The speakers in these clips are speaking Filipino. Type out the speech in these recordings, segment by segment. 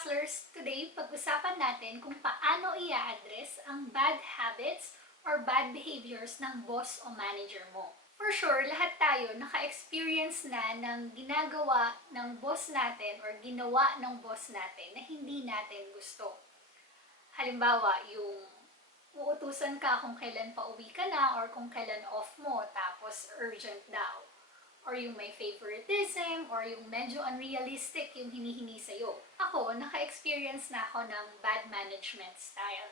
Hustlers! Today, pag-usapan natin kung paano i-address ang bad habits or bad behaviors ng boss o manager mo. For sure, lahat tayo naka-experience na ng ginagawa ng boss natin or ginawa ng boss natin na hindi natin gusto. Halimbawa, yung uutusan ka kung kailan pa uwi ka na or kung kailan off mo tapos urgent daw. Or yung may favoritism, or yung medyo unrealistic yung hinihingi sa'yo. Ako, naka-experience na ako ng bad management style.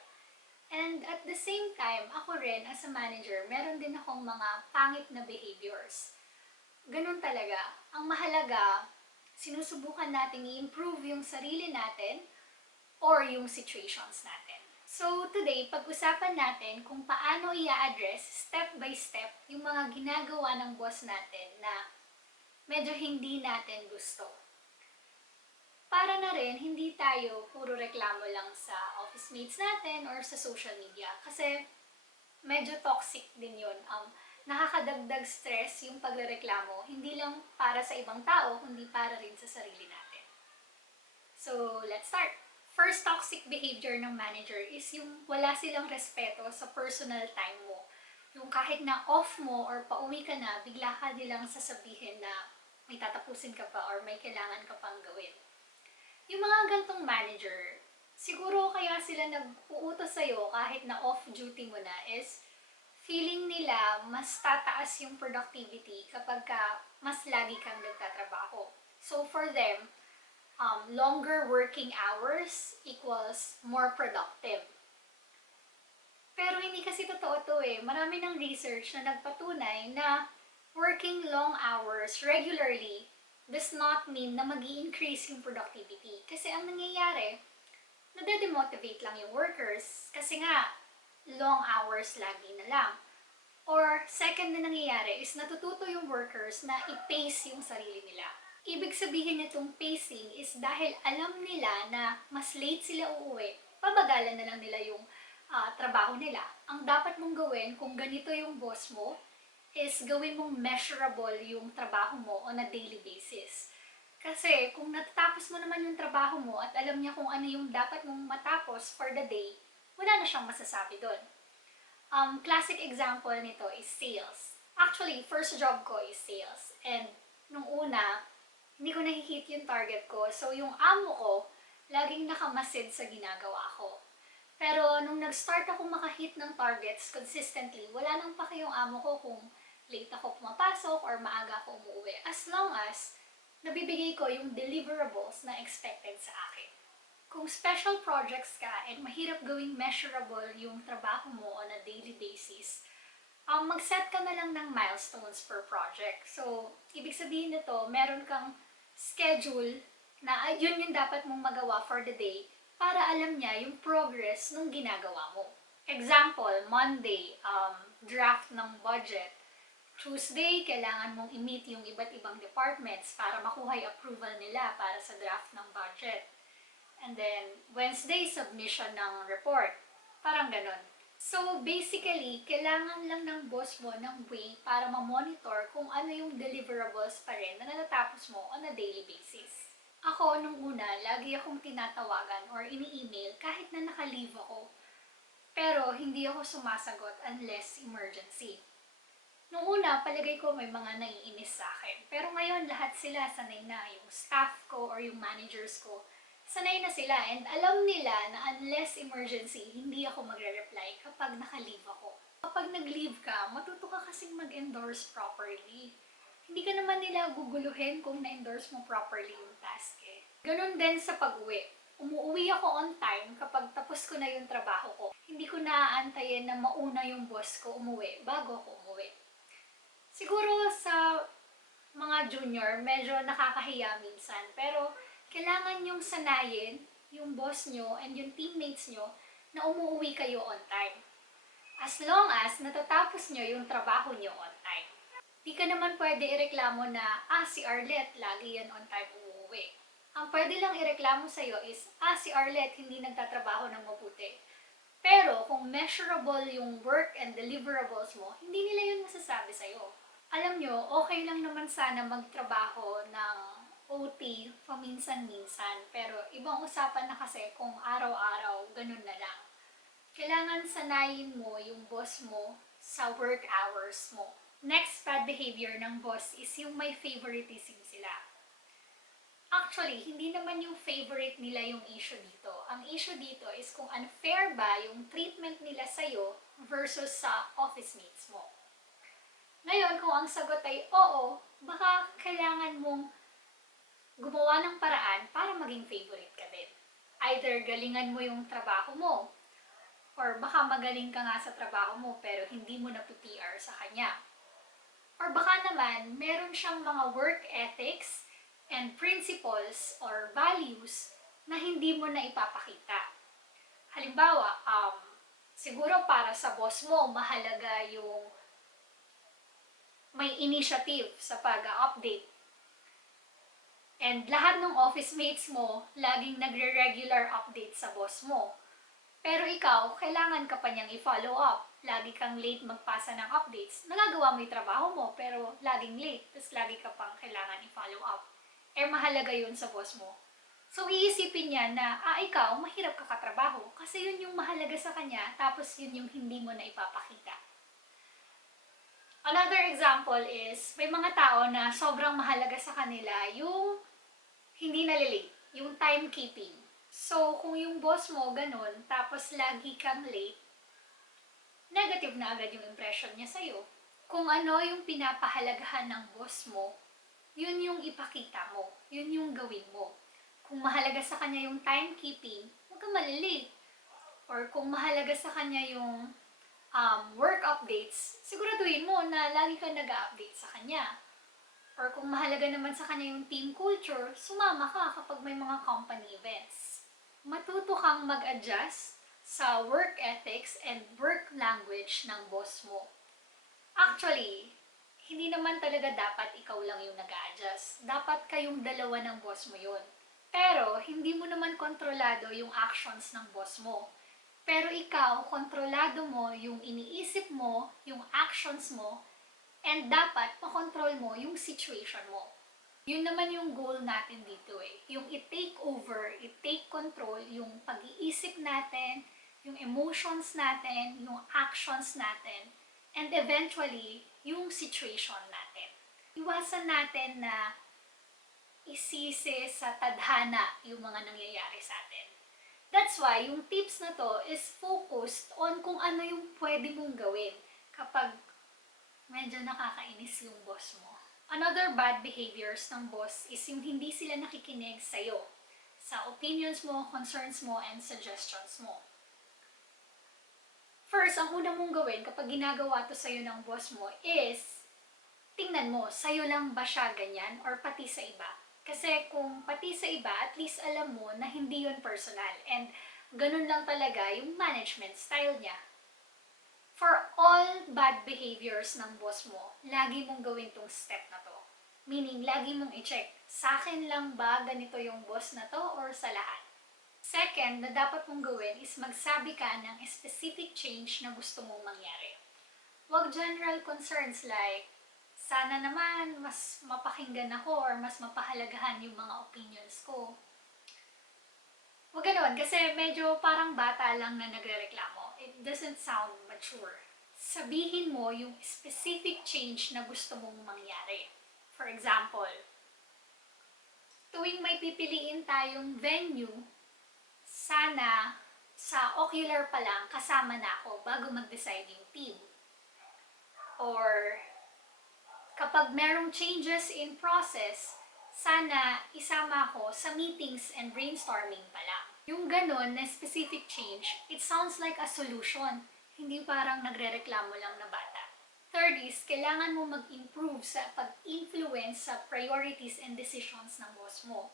And at the same time, ako rin as a manager, meron din akong mga pangit na behaviors. Ganun talaga. Ang mahalaga, sinusubukan natin i-improve yung sarili natin or yung situations natin. So today, pag-usapan natin kung paano i-address step by step yung mga ginagawa ng boss natin na medyo hindi natin gusto. Para na rin, hindi tayo puro reklamo lang sa office mates natin or sa social media. Kasi medyo toxic din yun. Nakakadagdag stress yung pagrereklamo, hindi lang para sa ibang tao, kundi para rin sa sarili natin. So, let's start! First toxic behavior ng manager is yung wala silang respeto sa personal time mo. Yung kahit na off mo or pauwi ka na, bigla ka nilang sasabihin na may tatapusin ka pa or may kailangan ka pang gawin. Yung mga gantong manager, siguro kaya sila nag-uutos sa'yo kahit na off-duty mo na is feeling nila mas tataas yung productivity kapag mas lagi kang nagtatrabaho. So for them, longer working hours equals more productive. Pero hindi kasi totoo to eh. Marami ng research na nagpatunay na working long hours regularly does not mean na mag-i-increase yung productivity. Kasi ang nangyayari, nade-demotivate lang yung workers kasi nga long hours lagi na lang. Or second na nangyayari is natututo yung workers na i-pace yung sarili nila. Ibig sabihin nitong pacing is dahil alam nila na mas late sila uuwi, pabagalan na lang nila yung trabaho nila. Ang dapat mong gawin kung ganito yung boss mo is gawin mong measurable yung trabaho mo on a daily basis. Kasi kung natatapos mo naman yung trabaho mo at alam niya kung ano yung dapat mong matapos for the day, wala na siyang masasabi doon. Classic example nito is sales. Actually, first job ko is sales. And nung una, hindi ko na-hit yung target ko. So, yung amo ko, laging nakamasid sa ginagawa ko. Pero, nung nag-start ako makahit ng targets consistently, wala nang paki yung amo ko kung late ako pumapasok or maaga ako umuwi. As long as, nabibigay ko yung deliverables na expected sa akin. Kung special projects ka and mahirap gawing measurable yung trabaho mo on a daily basis, mag-set ka na lang ng milestones per project. So, ibig sabihin nito, meron kang schedule na yun yung dapat mong magawa for the day para alam niya yung progress nung ginagawa mo. Example, Monday, draft ng budget. Tuesday, kailangan mong i-meet yung iba't ibang departments para makuha yung approval nila para sa draft ng budget. And then, Wednesday, submission ng report. Parang ganon. So, basically, kailangan lang ng boss mo ng way para ma-monitor kung ano yung deliverables pa rin na natatapos mo on a daily basis. Ako, nung una, lagi akong tinatawagan or ini-email kahit na naka-leave ako. Pero, hindi ako sumasagot unless emergency. Nung una, palagay ko may mga naiinis sa akin. Pero ngayon, lahat sila sanay na. Yung staff ko or yung managers ko, sanay na sila and alam nila na unless emergency, hindi ako magre-reply kapag naka-leave ako. Kapag nag-leave ka, matuto ka kasing mag-endorse properly. Hindi ka naman nila guguluhin kung na-endorse mo properly yung task eh. Ganon din sa pag-uwi. Umuwi ako on time kapag tapos ko na yung trabaho ko. Hindi ko naaantayin na mauna yung boss ko umuwi bago ako umuwi. Siguro sa mga junior, medyo nakakahiya minsan. Pero kailangan yung sanayin, yung boss nyo and yung teammates nyo na umuwi kayo on time. As long as natatapos nyo yung trabaho nyo on time. Di ka naman pwede ireklamo na, si Arlette, lagi yan on time umuwi. Ang pwede lang ireklamo sa'yo is, si Arlette hindi nagtatrabaho ng mabuti. Pero kung measurable yung work and deliverables mo, hindi nila yun masasabi sa'yo. Alam nyo, okay lang naman sana magtrabaho ng OT paminsan-minsan. Pero ibang usapan na kasi kung araw-araw, ganun na lang. Kailangan sanayin mo yung boss mo sa work hours mo. Next bad behavior ng boss is yung may favoritism sila. Actually, hindi naman yung favorite nila yung issue dito. Ang issue dito is kung unfair ba yung treatment nila sa'yo versus sa office mates mo. Ngayon, kung ang sagot ay oo, baka kailangan mong gumawa ng paraan para maging favorite ka din. Either galingan mo yung trabaho mo, or baka magaling ka nga sa trabaho mo pero hindi mo na PR sa kanya. Or baka naman, meron siyang mga work ethics and principles or values na hindi mo na ipapakita. Halimbawa, siguro para sa boss mo, mahalaga yung may initiative sa pag-update. And lahat ng office mates mo, laging nagre-regular update sa boss mo. Pero ikaw, kailangan ka pa niyang i-follow up. Lagi kang late magpasa ng updates. Nagagawa mo yung trabaho mo, pero laging late. Tapos lagi ka pang kailangan i-follow up. Mahalaga yun sa boss mo. So, iisipin niya na, ikaw, mahirap ka katrabaho. Kasi yun yung mahalaga sa kanya, tapos yun yung hindi mo na ipapakita. Another example is, may mga tao na sobrang mahalaga sa kanila yung hindi nalilate, yung timekeeping. So, kung yung boss mo ganun, tapos lagi kang late, negative na agad yung impression niya sa'yo. Kung ano yung pinapahalagahan ng boss mo, yun yung ipakita mo, yun yung gawin mo. Kung mahalaga sa kanya yung timekeeping, huwag kang malilate. Or kung mahalaga sa kanya yung work updates, siguraduhin mo na lagi kang nag-update sa kanya. Or kung mahalaga naman sa kanya yung team culture, sumama ka kapag may mga company events. Matuto kang mag-adjust sa work ethics and work language ng boss mo. Actually, hindi naman talaga dapat ikaw lang yung nag-a-adjust. Dapat kayong dalawa ng boss mo yun. Pero, hindi mo naman kontrolado yung actions ng boss mo. Pero ikaw, kontrolado mo yung iniisip mo, yung actions mo, and dapat makontrol mo yung situation mo. Yun naman yung goal natin dito Yung i-take over, i-take control yung pag-iisip natin, yung emotions natin, yung actions natin, and eventually, yung situation natin. Iwasan natin na isisi sa tadhana yung mga nangyayari sa atin. That's why, yung tips na to is focused on kung ano yung pwede mong gawin kapag medyo nakakainis yung boss mo. Another bad behaviors ng boss is yung hindi sila nakikinig sa'yo, sa opinions mo, concerns mo, and suggestions mo. First, ang una mong gawin kapag ginagawa to sa'yo ng boss mo is, tingnan mo, sa'yo lang ba siya ganyan or pati sa iba? Kasi kung pati sa iba, at least alam mo na hindi yun personal. And ganun lang talaga yung management style niya. For all bad behaviors ng boss mo, lagi mong gawin tong step na to. Meaning, lagi mong i-check, sa akin lang ba ganito yung boss na to or sa lahat? Second, na dapat mong gawin is magsabi ka ng specific change na gusto mong mangyari. Huwag general concerns like, sana naman mas mapakinggan ako or mas mapahalagahan yung mga opinions ko. Huwag ganoon kasi medyo parang bata lang na nagrereklamo. It doesn't sound mature. Sabihin mo yung specific change na gusto mong mangyari. For example, tuwing may pipiliin tayong venue, sana sa ocular pa lang kasama na ako bago mag-decide yung team. Or kapag merong changes in process, sana isama ako sa meetings and brainstorming pa lang. Yung ganun na specific change, it sounds like a solution, hindi parang nagre-reklamo lang na bata. Third is, kailangan mo mag-improve sa pag-influence sa priorities and decisions ng boss mo.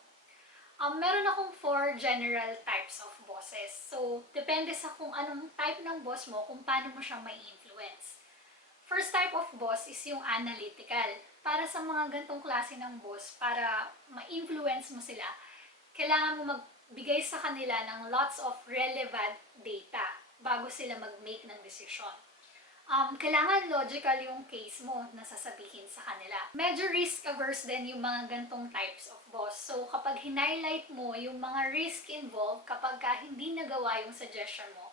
Meron akong 4 general types of bosses. So, depende sa kung anong type ng boss mo, kung paano mo siya may influence. First type of boss is yung analytical. Para sa mga gantong klase ng boss, para ma-influence mo sila, kailangan mo magbigay sa kanila ng lots of relevant data bago sila mag-make ng decision. Kailangan logical yung case mo na sasabihin sa kanila. Medyo risk-averse din yung mga gantong types of boss. So, kapag hinighlight mo yung mga risk involved kapag hindi nagawa yung suggestion mo,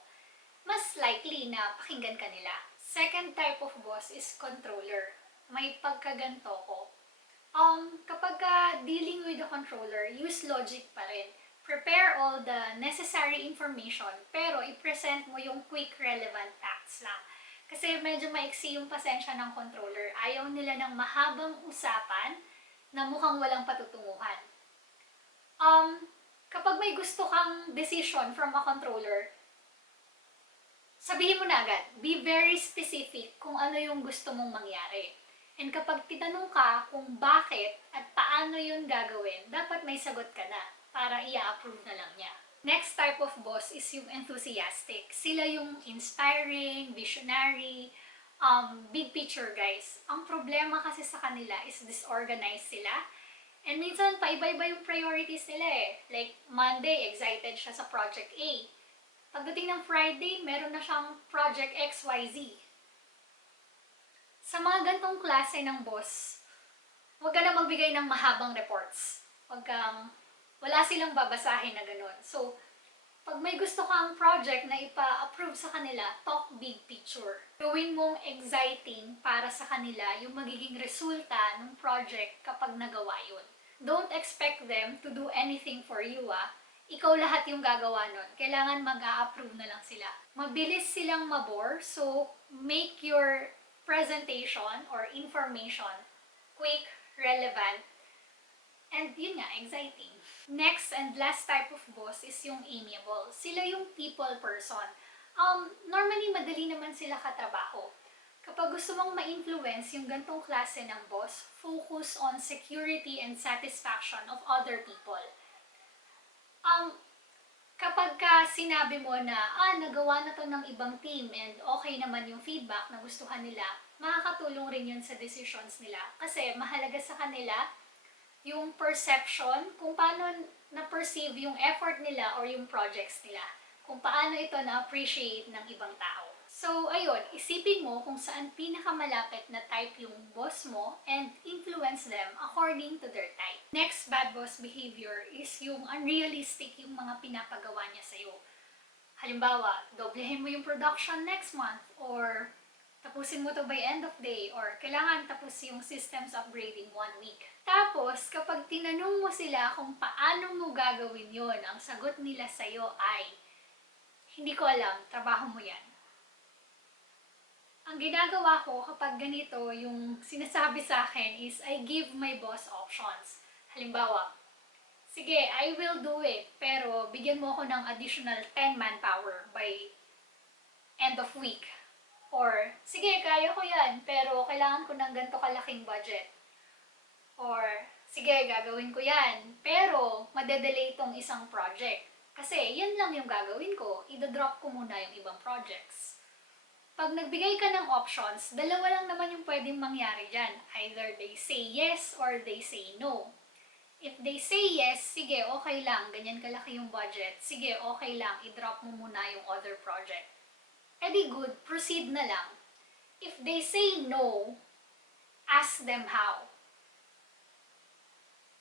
mas likely na pakinggan ka nila. Second type of boss is controller. May pagkaganto ko. Kapag dealing with the controller, use logic pa rin. Prepare all the necessary information, pero i-present mo yung quick relevant facts lang. Kasi medyo maiksi yung pasensya ng controller. Ayaw nila ng mahabang usapan na mukhang walang patutunguhan. Kapag may gusto kang decision from a controller, sabihin mo na agad. Be very specific kung ano yung gusto mong mangyari. And kapag tinanong ka kung bakit at paano yun gagawin, dapat may sagot ka na para i-approve na lang niya. Next type of boss is yung enthusiastic. Sila yung inspiring, visionary, big picture guys. Ang problema kasi sa kanila is disorganized sila. And minsan, paiba-iba yung priorities nila eh. Like, Monday, excited siya sa Project A. Pagdating ng Friday, meron na siyang Project XYZ. Sa mga gantong klase ng boss, huwag ka na magbigay ng mahabang reports. Wala silang babasahin na ganun. So, pag may gusto kang project na ipa-approve sa kanila, talk big picture. Gawin mong exciting para sa kanila yung magiging resulta ng project kapag nagawa yun. Don't expect them to do anything for you Ikaw lahat yung gagawa nun. Kailangan mag-a-approve na lang sila. Mabilis silang mabore, so make your presentation or information quick, relevant, and yun nga, exciting. Next and last type of boss is yung amiable. Sila yung people person. Normally, madali naman sila katrabaho. Kapag gusto mong ma-influence yung gantong klase ng boss, focus on security and satisfaction of other people. Kapag sinabi mo na, nagawa na to ng ibang team and okay naman yung feedback na gustuhan nila, makakatulong rin yun sa decisions nila. Kasi mahalaga sa kanila yung perception, kung paano na-perceive yung effort nila or yung projects nila. Kung paano ito na-appreciate ng ibang tao. So, ayun, isipin mo kung saan pinakamalapit na type yung boss mo and influence them according to their type. Next bad boss behavior is yung unrealistic yung mga pinapagawa niya sa'yo. Halimbawa, doblehin mo yung production next month or tapusin mo to by end of day or kailangan tapos yung systems upgrading 1 week. Tapos, kapag tinanong mo sila kung paano mo gagawin yon, ang sagot nila sa'yo ay, hindi ko alam, trabaho mo yan. Ang ginagawa ko kapag ganito yung sinasabi sa akin is I give my boss options. Halimbawa, sige, I will do it, pero bigyan mo ako ng additional 10 manpower by end of week. Or, sige, kaya ko yan, pero kailangan ko ng ganito kalaking budget. Or, sige, gagawin ko yan, pero madedelay itong isang project. Kasi, yan lang yung gagawin ko, idodrop ko muna yung ibang projects. Pag nagbigay ka ng options, dalawa lang naman yung pwedeng mangyari dyan. Either they say yes or they say no. If they say yes, sige, okay lang, ganyan kalaki yung budget, sige, okay lang, i-drop mo muna yung other project. Edi good, proceed na lang. If they say no, ask them how.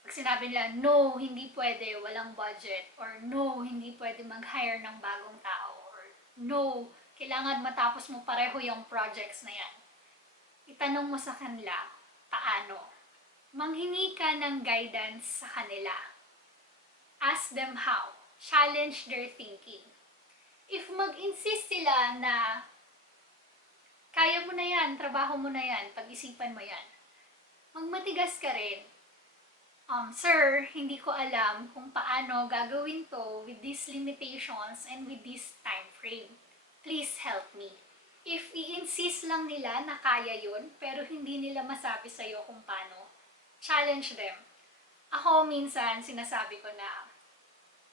Pag sinabi nila, no, hindi pwede, walang budget, or no, hindi pwede mag-hire ng bagong tao, or no, kailangan matapos mo pareho yung projects na yan. Itanong mo sa kanila, paano? Manghingi ka ng guidance sa kanila. Ask them how. Challenge their thinking. If mag-insist sila na kaya mo na yan, trabaho mo na yan, pag-isipan mo yan, magmatigas ka rin. Sir, hindi ko alam kung paano gagawin to with these limitations and with this time frame. Please help me. If i-insist lang nila na kaya yun, pero hindi nila masabi sa'yo kung paano, challenge them. Ako minsan sinasabi ko na,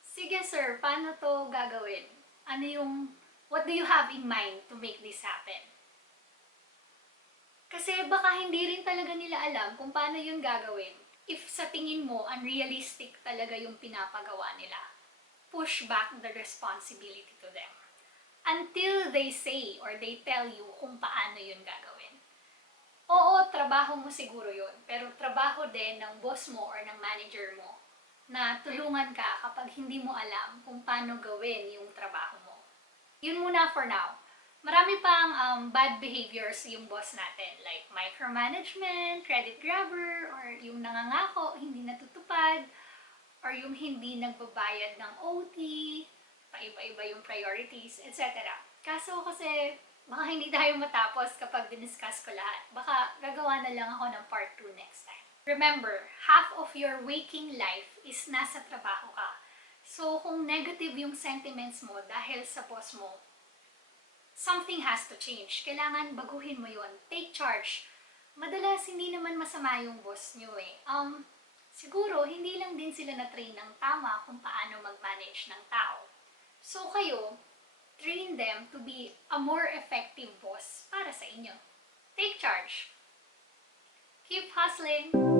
sige sir, paano to gagawin? What do you have in mind to make this happen? Kasi baka hindi rin talaga nila alam kung paano yun gagawin. If sa tingin mo, unrealistic talaga yung pinapagawa nila, push back the responsibility to them. until they say or they tell you kung paano yun gagawin. Oo, trabaho mo siguro yun, pero trabaho din ng boss mo or ng manager mo na tulungan ka kapag hindi mo alam kung paano gawin yung trabaho mo. Yun muna for now. Marami pang bad behaviors yung boss natin, like micromanagement, credit grabber, or yung nangangako, hindi natutupad, or yung hindi nagbabayad ng OT, paiba-iba yung priorities, etc. Kaso kasi, baka hindi tayo matapos kapag diniscuss ko lahat. Baka gagawa na lang ako ng part 2 next time. Remember, half of your waking life is nasa trabaho ka. So, kung negative yung sentiments mo dahil sa boss mo, something has to change. Kailangan baguhin mo yun. Take charge. Madalas, hindi naman masama yung boss nyo eh. Siguro, hindi lang din sila na-train ng tama kung paano mag-manage ng tao. So, kayo, train them to be a more effective boss para sa inyo. Take charge. Keep hustling!